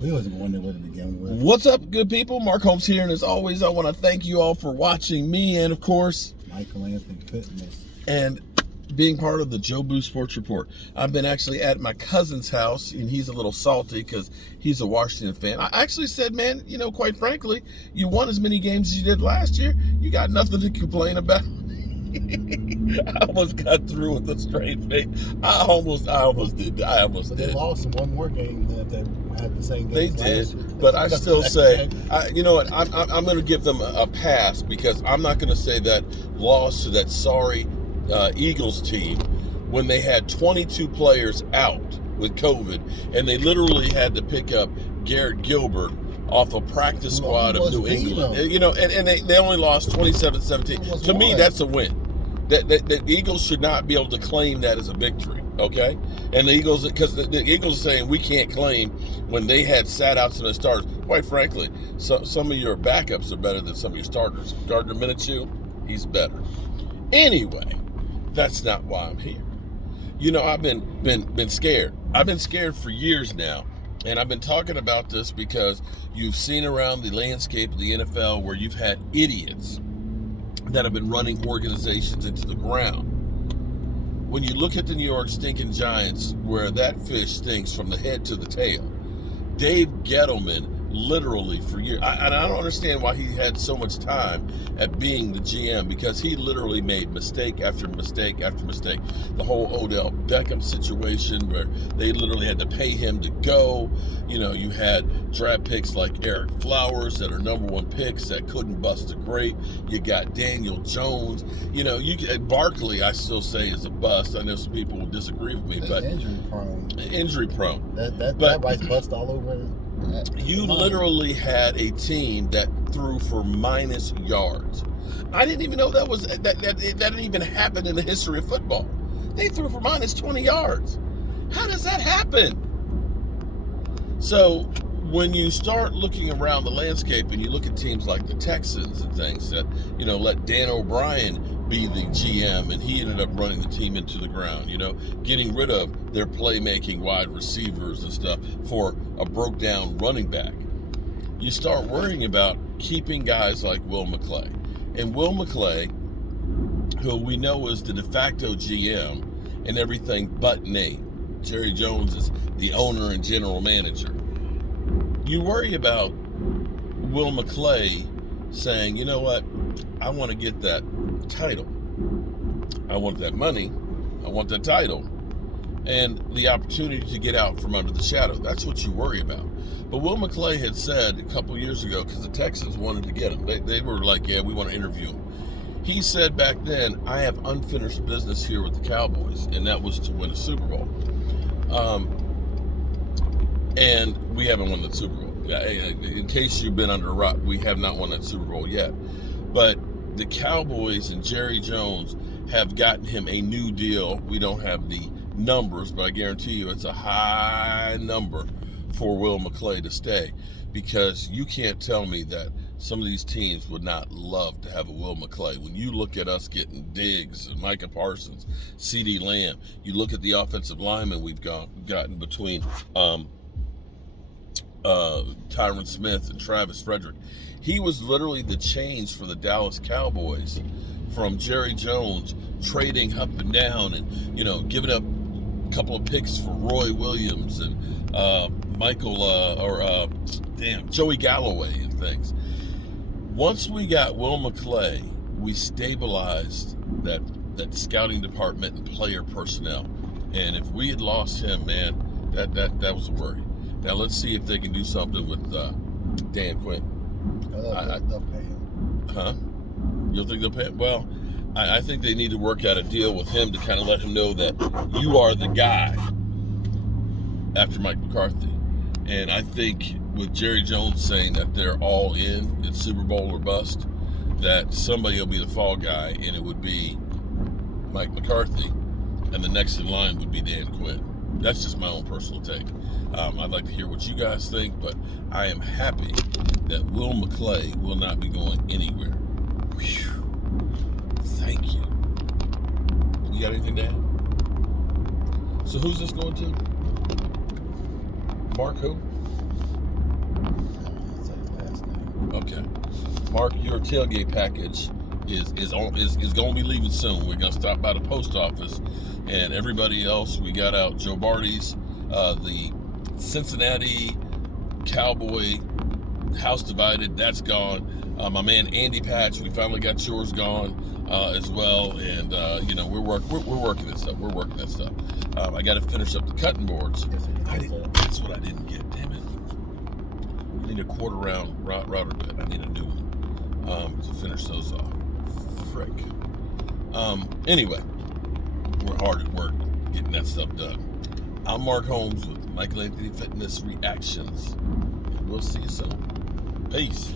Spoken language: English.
We wasn't going there with it to begin with. What's up, good people? Mark Holmes here, and as always, I want to thank you all for watching me and, of course, Michael Anthony Fitness. And being part of the Joe Boo Sports Report. I've been actually at my cousin's house, and he's a little salty because he's a Washington fan. I actually said, man, quite frankly, you won as many games as you did last year. You got nothing to complain about. I almost got through with a straight face. I almost did. But they lost in one more game that they had the same game. They did, but I still say, you know what? I'm going to give them a pass because I'm not going to say that loss to that sorry Eagles team when they had 22 players out with COVID, and they literally had to pick up Garrett Gilbert off a practice squad of New England. And they only lost 27-17. To me, that's a win. The Eagles should not be able to claim that as a victory, okay? And the Eagles, because the Eagles are saying we can't claim when they had sat-outs and their starters. Quite frankly, some of your backups are better than some of your starters. Gardner Minshew, he's better. Anyway, that's not why I'm here. I've been scared. I've been scared for years now. And I've been talking about this because you've seen around the landscape of the NFL where you've had idiots that have been running organizations into the ground. When you look at the New York stinking Giants, where that fish stinks from the head to the tail, Dave Gettleman literally for years, and I don't understand why he had so much time at being the GM, because he literally made mistake after mistake after mistake. The whole Odell Beckham situation where they literally had to pay him to go. You had draft picks like Eric Flowers that are #1 picks that couldn't bust a grape. You got Daniel Jones. Barkley, I still say, is a bust. I know some people will disagree with me, but injury prone. That white's bust all over. You literally had a team that threw for minus yards. I didn't even know that didn't even happen in the history of football. They threw for minus 20 yards. How does that happen? So when you start looking around the landscape and you look at teams like the Texans and things that, let Dan O'Brien be the GM, and he ended up running the team into the ground, getting rid of their playmaking wide receivers and stuff for a broke down running back. You start worrying about keeping guys like Will Mcclay. And Will Mcclay, who we know is the de facto GM and everything but name. Jerry Jones is the owner and general manager. You worry about Will Mcclay saying, you know what, I want to get that title. I want that money. I want that title. And the opportunity to get out from under the shadow. That's what you worry about. But Will Mcclay had said a couple years ago, because the Texans wanted to get him, they were like, yeah, we want to interview him. He said back then, I have unfinished business here with the Cowboys, and that was to win a Super Bowl. And we haven't won the Super Bowl. In case you've been under a rock, we have not won that Super Bowl yet. But the Cowboys and Jerry Jones have gotten him a new deal. We don't have the numbers, but I guarantee you it's a high number for Will Mcclay to stay, because you can't tell me that some of these teams would not love to have a Will Mcclay. When you look at us getting Diggs and Micah Parsons, CeeDee Lamb, you look at the offensive linemen we've gotten between Tyron Smith and Travis Frederick. He was literally the change for the Dallas Cowboys from Jerry Jones trading up and down and, giving up a couple of picks for Roy Williams and Joey Galloway and things. Once we got Will Mcclay, we stabilized that scouting department and player personnel. And if we had lost him, man, that was a worry. Now let's see if they can do something with Dan Quinn. They'll pay him. Huh? You think they'll pay him? Well, I think they need to work out a deal with him to kind of let him know that you are the guy after Mike McCarthy. And I think with Jerry Jones saying that they're all in, it's Super Bowl or bust, that somebody will be the fall guy, and it would be Mike McCarthy, and the next in line would be Dan Quinn. That's just my own personal take. I'd like to hear what you guys think, but I am happy that Will Mcclay will not be going anywhere. Whew. Thank you. You got anything to add? So who's this going to? Mark who? Okay. Mark, your tailgate package is going to be leaving soon. We're going to stop by the post office, and everybody else, we got out Joe Barty's, the Cincinnati Cowboy House Divided, that's gone. My man Andy Patch, we finally got yours gone as well, and we're working this stuff. We're working that stuff. I got to finish up the cutting boards. That's what I didn't get. Damn it! I need a quarter round router bit. I need a new one to finish those off. Frick. Anyway, we're hard at work getting that stuff done. I'm Mark Holmes with Michael Anthony Fitness Reactions. We'll see you soon. Peace.